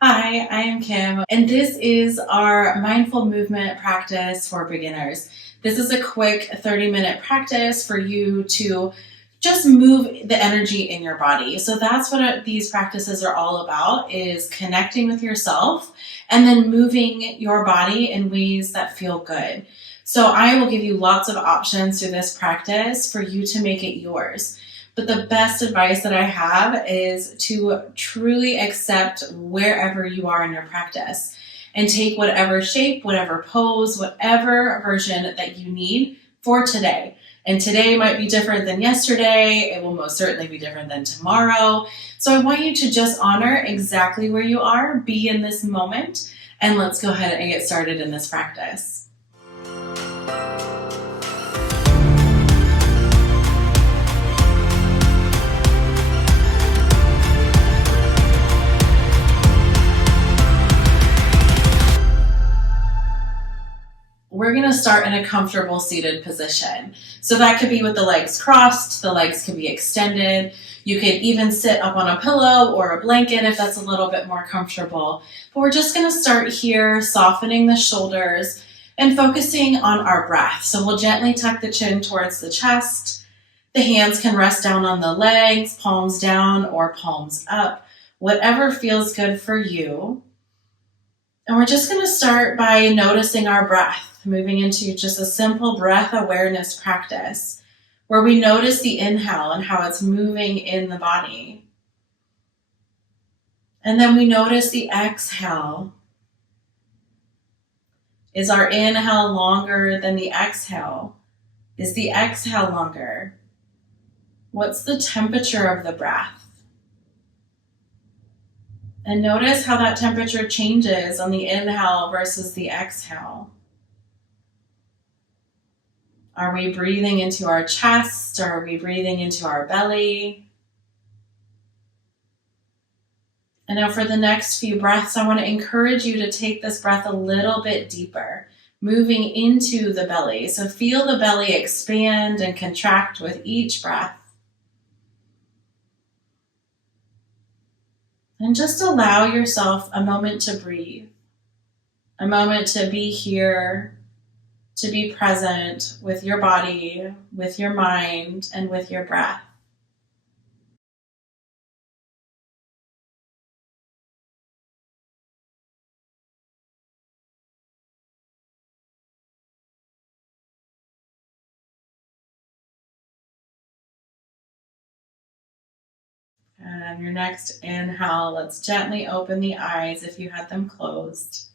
Hi, I am Kim, and this is our mindful movement practice for beginners. This is a quick 30-minute practice for you to just move the energy in your body. So that's what these practices are all about, is connecting with yourself and then moving your body in ways that feel good. So I will give you lots of options through this practice for you to make it yours. But the best advice that I have is to truly accept wherever you are in your practice and take whatever shape, whatever pose, whatever version that you need for today. And today might be different than yesterday. It will most certainly be different than tomorrow. So I want you to just honor exactly where you are, be in this moment, and let's go ahead and get started in this practice. We're going to start in a comfortable seated position. So that could be with the legs crossed, the legs can be extended. You could even sit up on a pillow or a blanket if that's a little bit more comfortable. But we're just going to start here, softening the shoulders and focusing on our breath. So we'll gently tuck the chin towards the chest. The hands can rest down on the legs, palms down or palms up, whatever feels good for you. And we're just going to start by noticing our breath, moving into just a simple breath awareness practice where we notice the inhale and how it's moving in the body. And then we notice the exhale. Is our inhale longer than the exhale? Is the exhale longer? What's the temperature of the breath? And notice how that temperature changes on the inhale versus the exhale. Are we breathing into our chest, or are we breathing into our belly? And now for the next few breaths, I want to encourage you to take this breath a little bit deeper, moving into the belly. So feel the belly expand and contract with each breath. And just allow yourself a moment to breathe, a moment to be here, to be present with your body, with your mind, and with your breath. And your next inhale, let's gently open the eyes if you had them closed.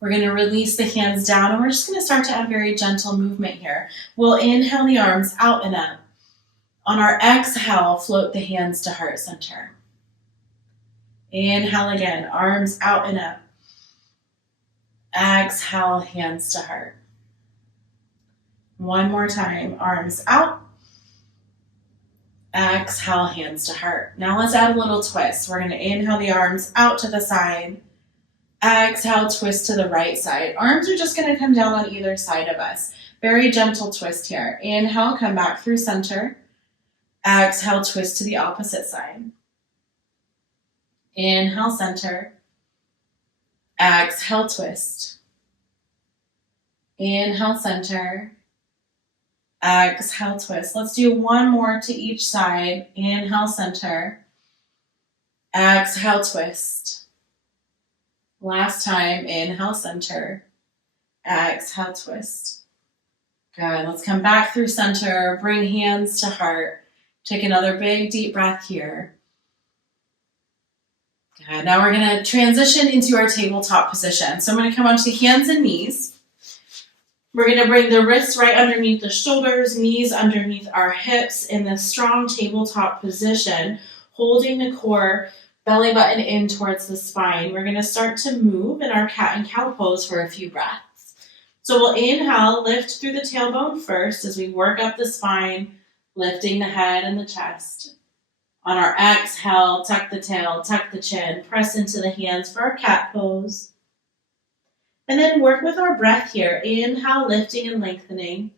We're going to release the hands down, and we're just going to start to add very gentle movement here. We'll inhale the arms out and up. On our exhale, float the hands to heart center. Inhale again, arms out and up. Exhale, hands to heart. One more time, arms out. Exhale, hands to heart. Now let's add a little twist. We're going to inhale the arms out to the side. Exhale, twist to the right side. Arms are just going to come down on either side of us. Very gentle twist here. Inhale, come back through center. Exhale, twist to the opposite side. Inhale, center. Exhale, twist. Inhale, center. Exhale, twist. Let's do one more to each side. Inhale, center. Exhale, twist. Last time, inhale, center. Exhale, twist. Good. Let's come back through center. Bring hands to heart. Take another big, deep breath here. Good. Now we're going to transition into our tabletop position. So I'm going to come onto hands and knees. We're going to bring the wrists right underneath the shoulders, knees underneath our hips in this strong tabletop position, holding the core, belly button in towards the spine. We're going to start to move in our cat and cow pose for a few breaths. So we'll inhale, lift through the tailbone first as we work up the spine, lifting the head and the chest. On our exhale, tuck the tail, tuck the chin, press into the hands for our cat pose. And then work with our breath here. Inhale, lifting and lengthening.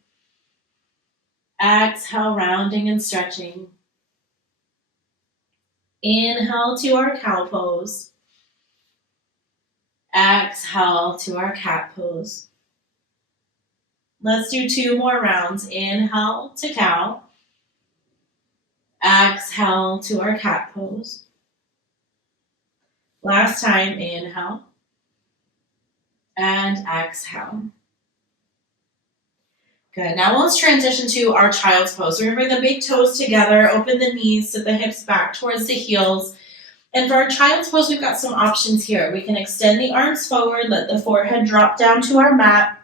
Exhale, rounding and stretching. Inhale to our cow pose. Exhale to our cat pose. Let's do 2 more rounds. Inhale to cow. Exhale to our cat pose. Last time, inhale. And exhale. Good. Now let's transition to our child's pose. We're going to bring the big toes together, open the knees, sit the hips back towards the heels. And for our child's pose, we've got some options here. We can extend the arms forward, let the forehead drop down to our mat.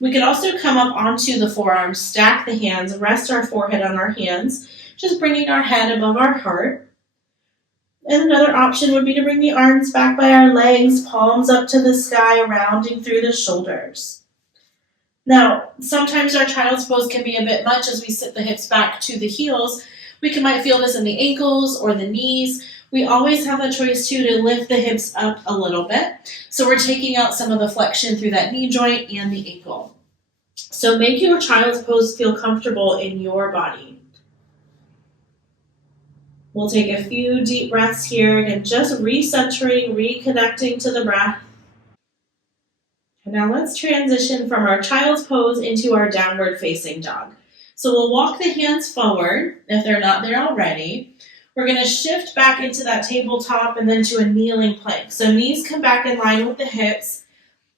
We could also come up onto the forearms, stack the hands, rest our forehead on our hands, just bringing our head above our heart. And another option would be to bring the arms back by our legs, palms up to the sky, rounding through the shoulders. Now, sometimes our child's pose can be a bit much as we sit the hips back to the heels. We might feel this in the ankles or the knees. We always have a choice too to lift the hips up a little bit. So we're taking out some of the flexion through that knee joint and the ankle. So make your child's pose feel comfortable in your body. We'll take a few deep breaths here and just recentering, reconnecting to the breath. And now let's transition from our child's pose into our downward facing dog. So we'll walk the hands forward if they're not there already. We're going to shift back into that tabletop and then to a kneeling plank. So knees come back in line with the hips.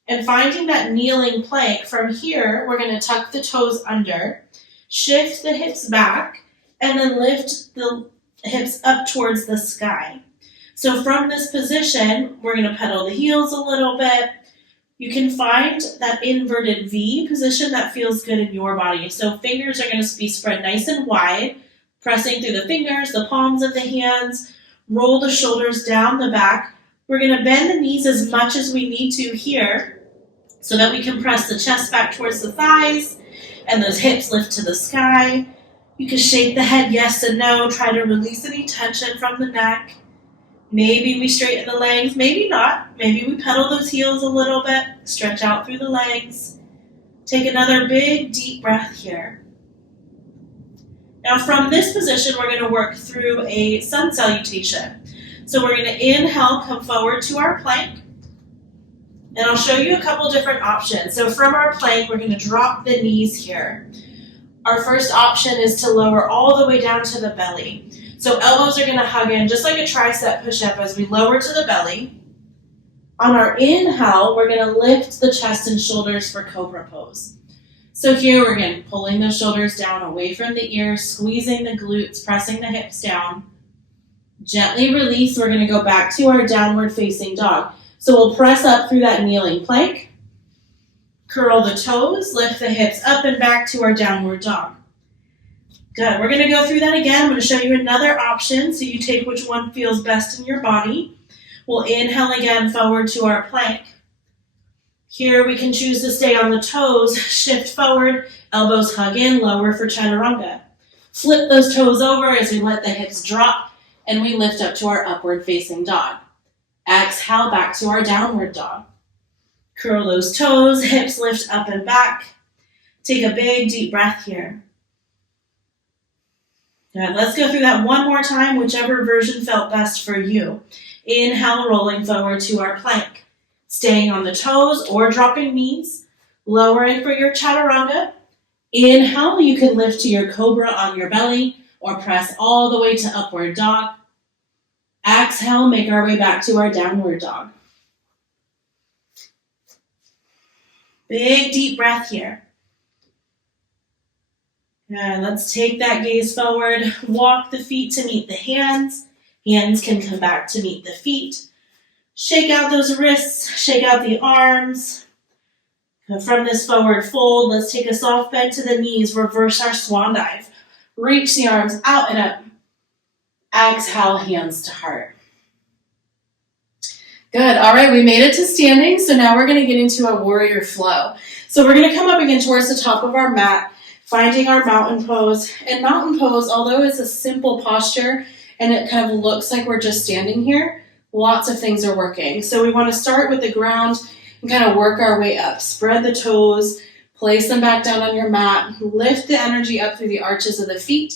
And finding that kneeling plank, from here, we're going to tuck the toes under, shift the hips back, and then lift the hips up towards the sky. So from this position, we're going to pedal the heels a little bit. You can find that inverted V position that feels good in your body. So fingers are going to be spread nice and wide, pressing through the fingers, the palms of the hands, roll the shoulders down the back. We're going to bend the knees as much as we need to here so that we can press the chest back towards the thighs and those hips lift to the sky. You can shake the head yes and no, try to release any tension from the neck. Maybe we straighten the legs, maybe not. Maybe we pedal those heels a little bit, stretch out through the legs. Take another big deep breath here. Now from this position, we're going to work through a sun salutation. So we're going to inhale, come forward to our plank. And I'll show you a couple different options. So from our plank, we're going to drop the knees here. Our first option is to lower all the way down to the belly. So elbows are going to hug in just like a tricep push-up as we lower to the belly. On our inhale, we're going to lift the chest and shoulders for cobra pose. So here we're again pulling the shoulders down away from the ears, squeezing the glutes, pressing the hips down. Gently release. We're going to go back to our downward facing dog. So we'll press up through that kneeling plank, curl the toes, lift the hips up and back to our downward dog. Good. We're going to go through that again. I'm going to show you another option so you take which one feels best in your body. We'll inhale again forward to our plank. Here we can choose to stay on the toes, shift forward, elbows hug in, lower for chaturanga. Flip those toes over as we let the hips drop and we lift up to our upward facing dog. Exhale back to our downward dog. Curl those toes, hips lift up and back. Take a big deep breath here. Good. Let's go through that one more time, whichever version felt best for you. Inhale, rolling forward to our plank. Staying on the toes or dropping knees. Lowering for your chaturanga. Inhale, you can lift to your cobra on your belly or press all the way to upward dog. Exhale, make our way back to our downward dog. Big deep breath here. And let's take that gaze forward. Walk the feet to meet the hands. Hands can come back to meet the feet. Shake out those wrists, shake out the arms. From this forward fold, let's take a soft bend to the knees, reverse our swan dive. Reach the arms out and up. Exhale, hands to heart. Good. All right, we made it to standing. So now we're going to get into a warrior flow. So we're going to come up again towards the top of our mat, finding our mountain pose. And mountain pose, although it's a simple posture and it kind of looks like we're just standing here, lots of things are working. So we want to start with the ground and kind of work our way up. Spread the toes, place them back down on your mat, lift the energy up through the arches of the feet,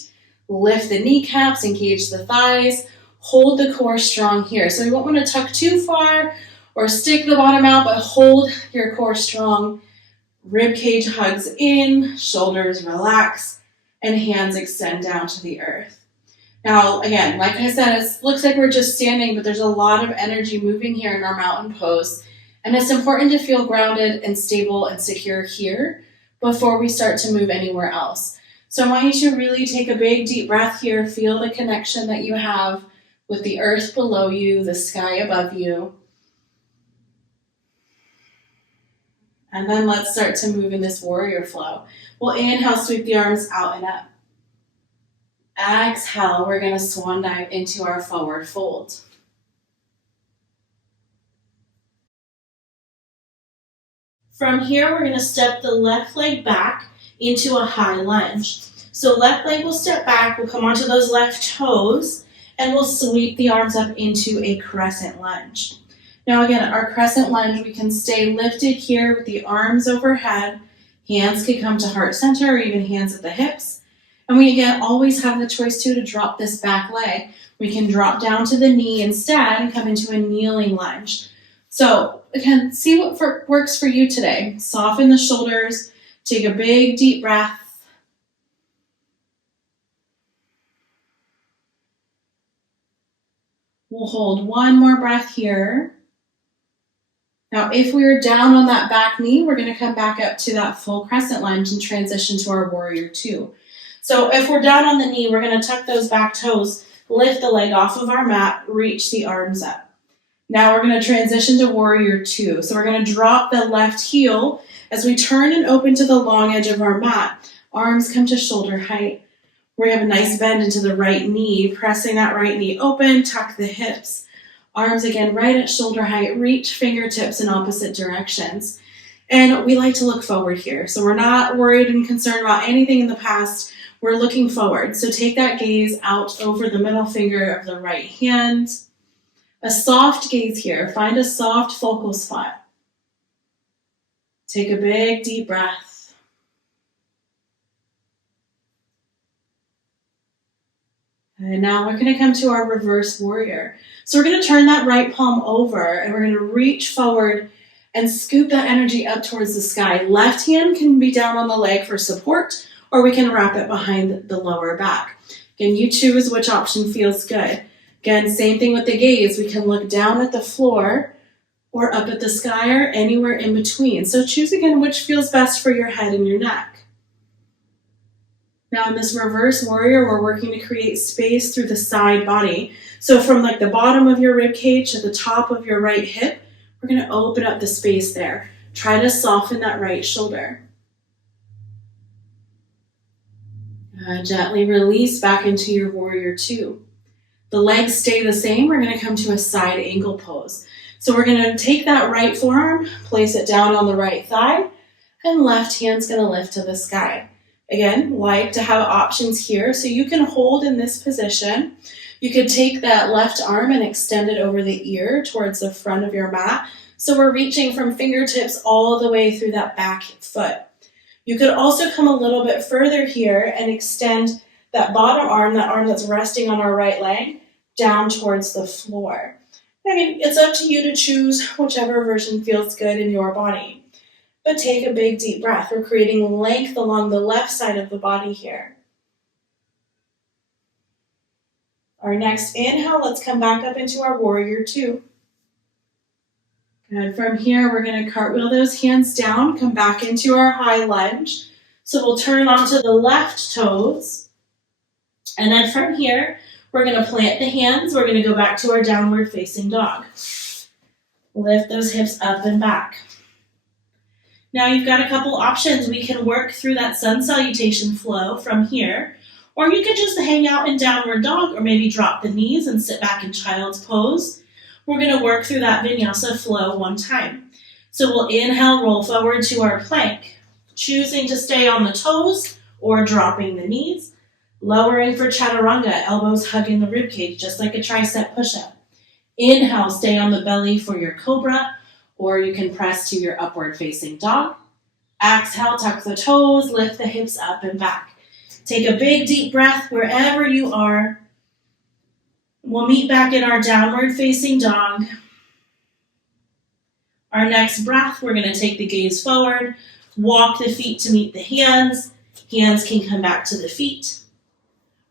lift the kneecaps, engage the thighs, hold the core strong here. So we won't want to tuck too far or stick the bottom out, but hold your core strong. Rib cage hugs in, shoulders relax, and hands extend down to the earth. Now, again, like I said, it looks like we're just standing, but there's a lot of energy moving here in our mountain pose. And it's important to feel grounded and stable and secure here before we start to move anywhere else. So I want you to really take a big deep breath here. Feel the connection that you have with the earth below you, the sky above you. And then let's start to move in this warrior flow. We'll inhale, sweep the arms out and up. Exhale, we're going to swan dive into our forward fold. From here, we're going to step the left leg back into a high lunge. So left leg will step back, we'll come onto those left toes, and we'll sweep the arms up into a crescent lunge. Now again, our crescent lunge, we can stay lifted here with the arms overhead. Hands can come to heart center or even hands at the hips. And we again always have the choice to drop this back leg. We can drop down to the knee instead and come into a kneeling lunge. So again, see what works for you today. Soften the shoulders, take a big deep breath. We'll hold one more breath here. Now, if we're down on that back knee, we're going to come back up to that full crescent lunge and transition to our warrior two. So if we're down on the knee, we're going to tuck those back toes, lift the leg off of our mat, reach the arms up. Now we're going to transition to warrior two. So we're going to drop the left heel as we turn and open to the long edge of our mat. Arms come to shoulder height. We have a nice bend into the right knee, pressing that right knee open, tuck the hips. Arms again right at shoulder height, reach fingertips in opposite directions. And we like to look forward here. So we're not worried and concerned about anything in the past. We're looking forward. So take that gaze out over the middle finger of the right hand. A soft gaze here. Find a soft focal spot. Take a big deep breath. And now we're going to come to our reverse warrior. So we're going to turn that right palm over and we're going to reach forward and scoop that energy up towards the sky. Left hand can be down on the leg for support, or we can wrap it behind the lower back. Again, you choose which option feels good. Again, same thing with the gaze. We can look down at the floor or up at the sky or anywhere in between. So choose again which feels best for your head and your neck. Now in this reverse warrior, we're working to create space through the side body. So from like the bottom of your rib cage to the top of your right hip, we're going to open up the space there. Try to soften that right shoulder. Gently release back into your warrior two. The legs stay the same. We're going to come to a side ankle pose. So we're going to take that right forearm, place it down on the right thigh, and left hand's going to lift to the sky. Again, like to have options here. So you can hold in this position. You could take that left arm and extend it over the ear towards the front of your mat. So we're reaching from fingertips all the way through that back foot. You could also come a little bit further here and extend that bottom arm, that arm that's resting on our right leg, down towards the floor. I mean, it's up to you to choose whichever version feels good in your body. But take a big deep breath. We're creating length along the left side of the body here. Our next inhale, let's come back up into our warrior two. Good. From here, we're going to cartwheel those hands down, come back into our high lunge. So we'll turn onto the left toes. And then from here, we're going to plant the hands. We're going to go back to our downward facing dog. Lift those hips up and back. Now you've got a couple options. We can work through that sun salutation flow from here, or you could just hang out in downward dog, or maybe drop the knees and sit back in child's pose. We're going to work through that vinyasa flow one time. So we'll inhale, roll forward to our plank, choosing to stay on the toes or dropping the knees, lowering for chaturanga, elbows hugging the rib cage, just like a tricep push-up. Inhale, stay on the belly for your cobra, or you can press to your upward facing dog. Exhale, tuck the toes, lift the hips up and back. Take a big deep breath wherever you are. We'll meet back in our downward facing dog. Our next breath, we're going to take the gaze forward, walk the feet to meet the hands. Hands can come back to the feet.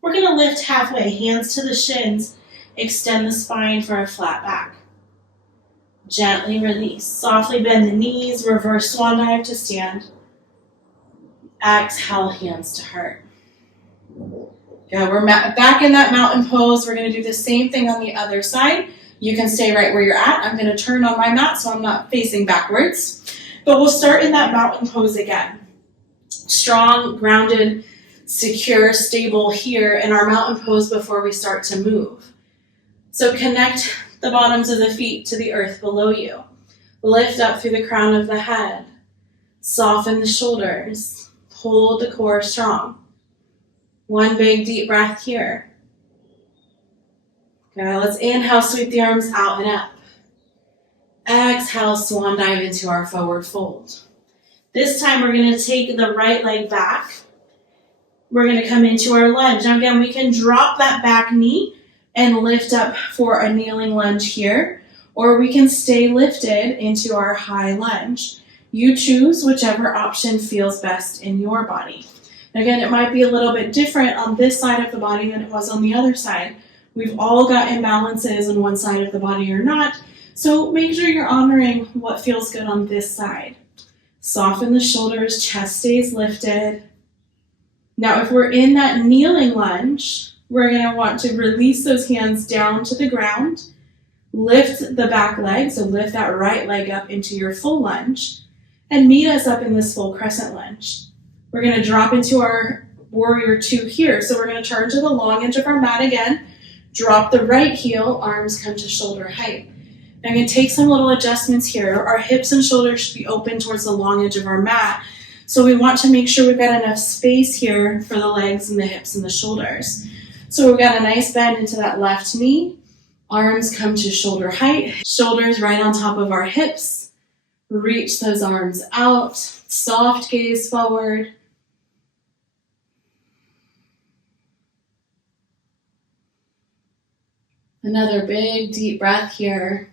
We're going to lift halfway, hands to the shins, extend the spine for a flat back. Gently release. Softly bend the knees, reverse swan dive to stand. Exhale, hands to heart. Good, we're back in that mountain pose. We're going to do the same thing on the other side. You can stay right where you're at. I'm going to turn on my mat so I'm not facing backwards. But we'll start in that mountain pose again. Strong, grounded, secure, stable here in our mountain pose before we start to move. So connect the bottoms of the feet to the earth below you. Lift up through the crown of the head. Soften the shoulders. Hold the core strong. One big deep breath here. Okay, let's inhale, sweep the arms out and up. Exhale, swan dive into our forward fold. This time we're going to take the right leg back. We're going to come into our lunge. Now again, we can drop that back knee and lift up for a kneeling lunge here, or we can stay lifted into our high lunge. You choose whichever option feels best in your body. Again, it might be a little bit different on this side of the body than it was on the other side. We've all got imbalances on one side of the body or not, so make sure you're honoring what feels good on this side. Soften the shoulders, chest stays lifted. Now, if we're in that kneeling lunge, we're going to want to release those hands down to the ground, lift the back leg, so lift that right leg up into your full lunge, and meet us up in this full crescent lunge. We're going to drop into our warrior two here. So we're going to turn to the long edge of our mat again, drop the right heel, arms come to shoulder height. Now I'm going to take some little adjustments here. Our hips and shoulders should be open towards the long edge of our mat. So we want to make sure we've got enough space here for the legs and the hips and the shoulders. So we've got a nice bend into that left knee. Arms come to shoulder height. Shoulders right on top of our hips. Reach those arms out. Soft gaze forward. Another big deep breath here.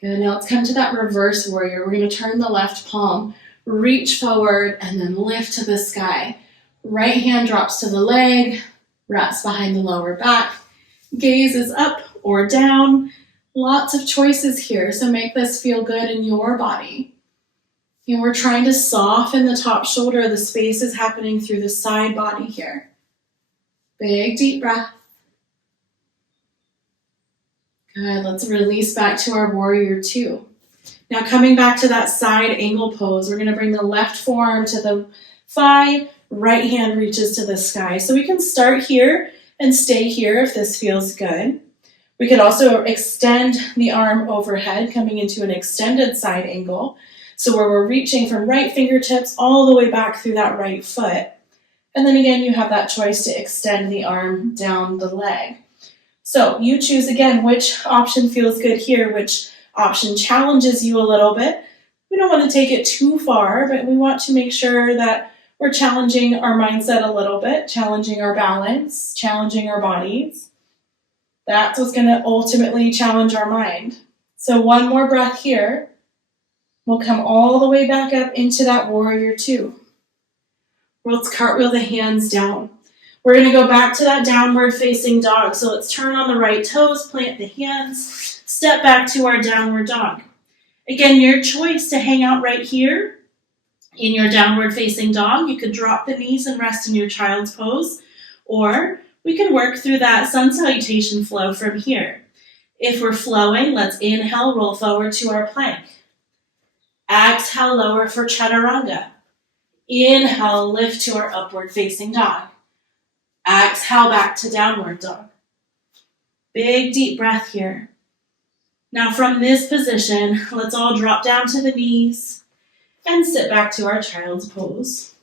Good, now let's come to that reverse warrior. We're going to turn the left palm, reach forward, and then lift to the sky. Right hand drops to the leg, wraps behind the lower back. Gaze is up or down. Lots of choices here, so make this feel good in your body. And we're trying to soften the top shoulder. The space is happening through the side body here. Big deep breath. Good, let's release back to our warrior two. Now coming back to that side angle pose, we're going to bring the left forearm to the thigh, right hand reaches to the sky. So we can start here and stay here if this feels good. We could also extend the arm overhead, coming into an extended side angle. So where we're reaching from right fingertips all the way back through that right foot. And then again, you have that choice to extend the arm down the leg. So you choose again which option feels good here, which option challenges you a little bit. We don't want to take it too far, but we want to make sure that we're challenging our mindset a little bit, challenging our balance, challenging our bodies. That's what's going to ultimately challenge our mind. So one more breath here. We'll come all the way back up into that warrior two. Let's cartwheel the hands down. We're going to go back to that downward facing dog. So let's turn on the right toes, plant the hands, step back to our downward dog. Again, your choice to hang out right here in your downward facing dog. You could drop the knees and rest in your child's pose, or we can work through that sun salutation flow from here. If we're flowing, let's inhale, roll forward to our plank. Exhale, lower for chaturanga. Inhale, lift to our upward facing dog. Exhale, back to downward dog. Big deep breath here. Now from this position, let's all drop down to the knees and sit back to our child's pose.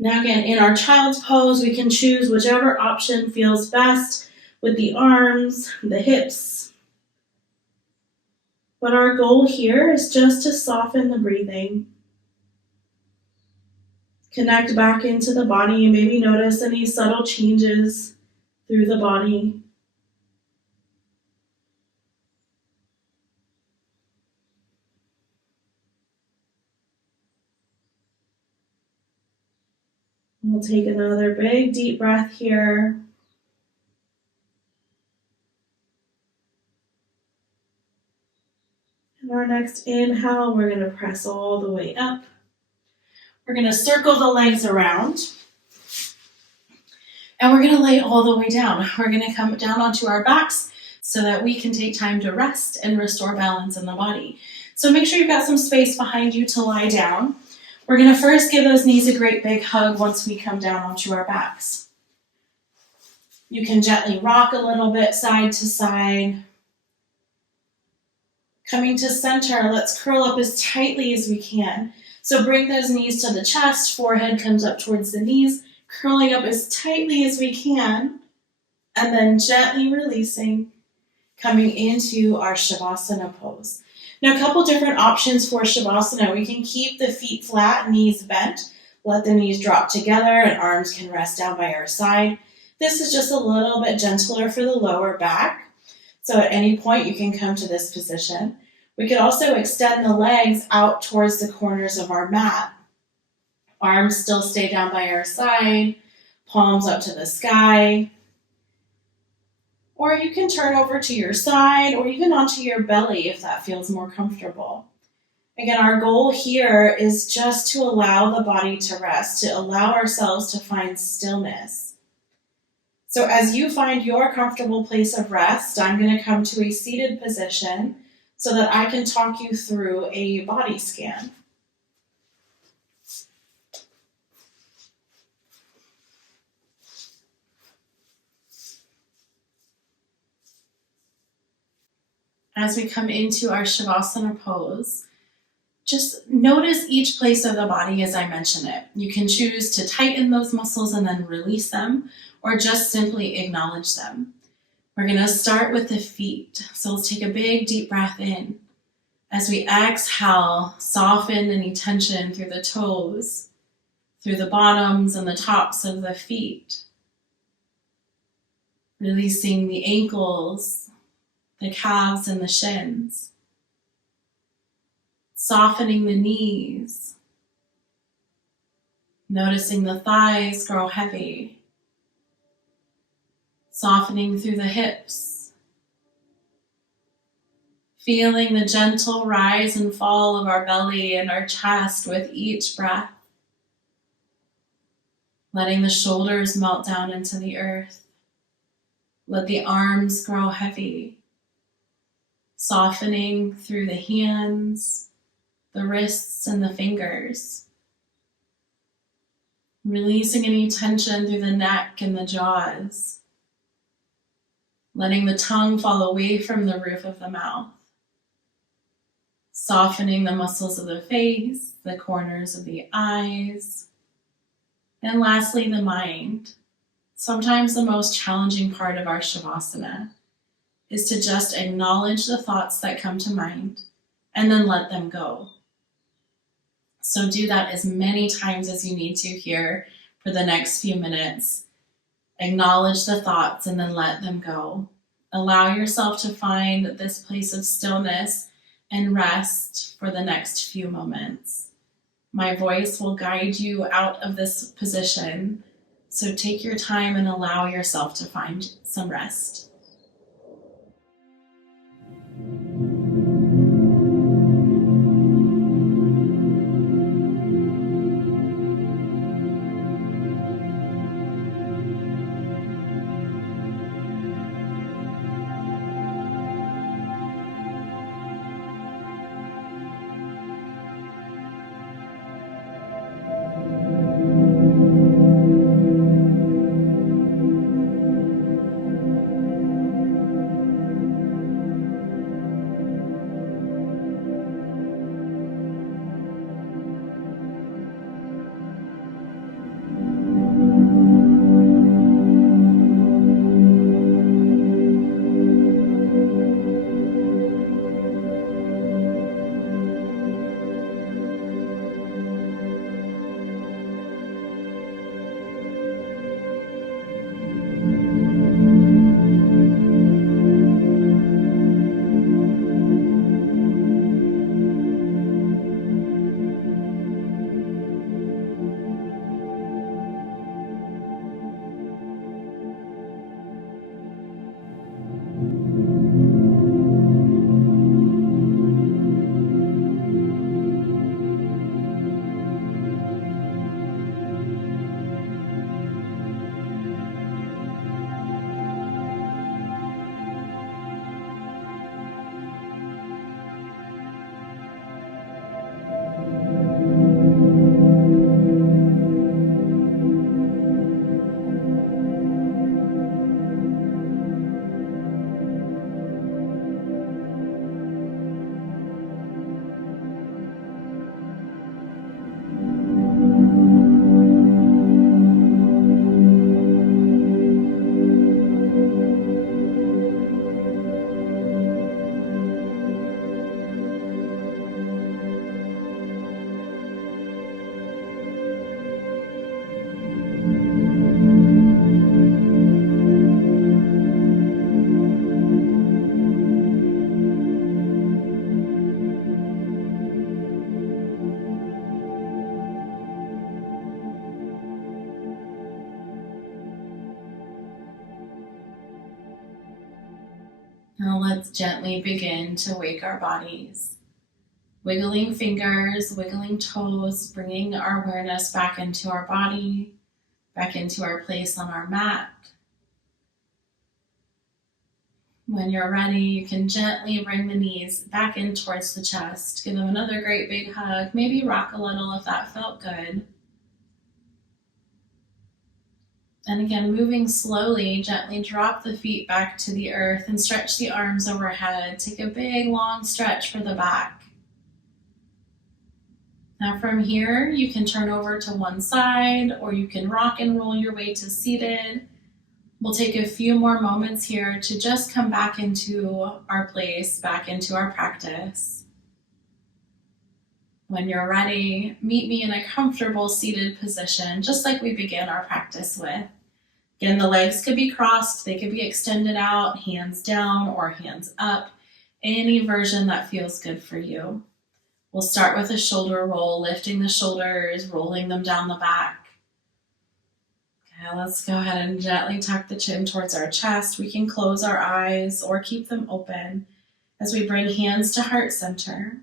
Now again, in our child's pose, we can choose whichever option feels best with the arms, the hips. But our goal here is just to soften the breathing. Connect back into the body and maybe notice any subtle changes through the body. We'll take another big deep breath here. And our next inhale, we're going to press all the way up. We're going to circle the legs around. And we're going to lay all the way down. We're going to come down onto our backs so that we can take time to rest and restore balance in the body. So make sure you've got some space behind you to lie down. We're going to first give those knees a great big hug once we come down onto our backs. You can gently rock a little bit side to side. Coming to center, let's curl up as tightly as we can. So bring those knees to the chest, forehead comes up towards the knees, curling up as tightly as we can, and then gently releasing, coming into our Shavasana pose. Now, a couple different options for Shavasana. We can keep the feet flat, knees bent, let the knees drop together, and arms can rest down by our side. This is just a little bit gentler for the lower back. So at any point, you can come to this position. We could also extend the legs out towards the corners of our mat. Arms still stay down by our side, palms up to the sky. Or you can turn over to your side or even onto your belly if that feels more comfortable. Again, our goal here is just to allow the body to rest, to allow ourselves to find stillness. So as you find your comfortable place of rest, I'm going to come to a seated position so that I can talk you through a body scan. As we come into our Shavasana pose, just notice each place of the body as I mention it. You can choose to tighten those muscles and then release them, or just simply acknowledge them. We're going to start with the feet. So let's take a big deep breath in. As we exhale, soften any tension through the toes, through the bottoms and the tops of the feet. Releasing the ankles, the calves and the shins. Softening the knees. Noticing the thighs grow heavy. Softening through the hips. Feeling the gentle rise and fall of our belly and our chest with each breath. Letting the shoulders melt down into the earth. Let the arms grow heavy. Softening through the hands, the wrists and the fingers. Releasing any tension through the neck and the jaws. Letting the tongue fall away from the roof of the mouth. Softening the muscles of the face, the corners of the eyes. And lastly, the mind. Sometimes the most challenging part of our Shavasana is to just acknowledge the thoughts that come to mind and then let them go. So do that as many times as you need to here for the next few minutes. Acknowledge the thoughts and then let them go. Allow yourself to find this place of stillness and rest for the next few moments. My voice will guide you out of this position, so take your time and allow yourself to find some rest. Now let's gently begin to wake our bodies. Wiggling fingers, wiggling toes, bringing our awareness back into our body, back into our place on our mat. When you're ready, you can gently bring the knees back in towards the chest. Give them another great big hug. Maybe rock a little if that felt good. And again, moving slowly, gently drop the feet back to the earth and stretch the arms overhead. Take a big, long stretch for the back. Now from here, you can turn over to one side or you can rock and roll your way to seated. We'll take a few more moments here to just come back into our place, back into our practice. When you're ready, meet me in a comfortable seated position, just like we began our practice with. Again, the legs could be crossed, they could be extended out, hands down or hands up, any version that feels good for you. We'll start with a shoulder roll, lifting the shoulders, rolling them down the back. Okay, let's go ahead and gently tuck the chin towards our chest. We can close our eyes or keep them open as we bring hands to heart center.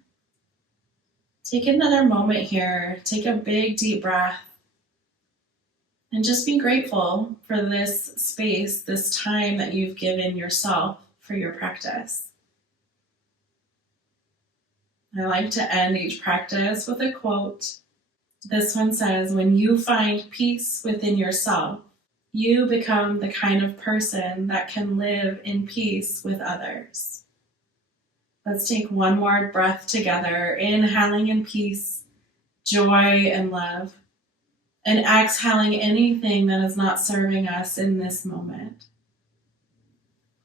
Take another moment here. Take a big deep breath. And just be grateful for this space, this time that you've given yourself for your practice. I like to end each practice with a quote. This one says, when you find peace within yourself, you become the kind of person that can live in peace with others. Let's take one more breath together, inhaling in peace, joy, and love, and exhaling anything that is not serving us in this moment.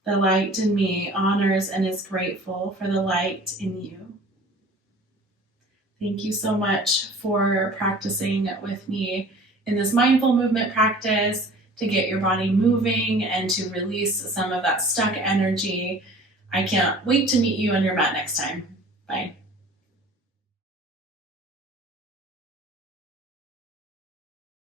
The light in me honors and is grateful for the light in you. Thank you so much for practicing with me in this mindful movement practice to get your body moving and to release some of that stuck energy. I can't wait to meet you on your mat next time. Bye.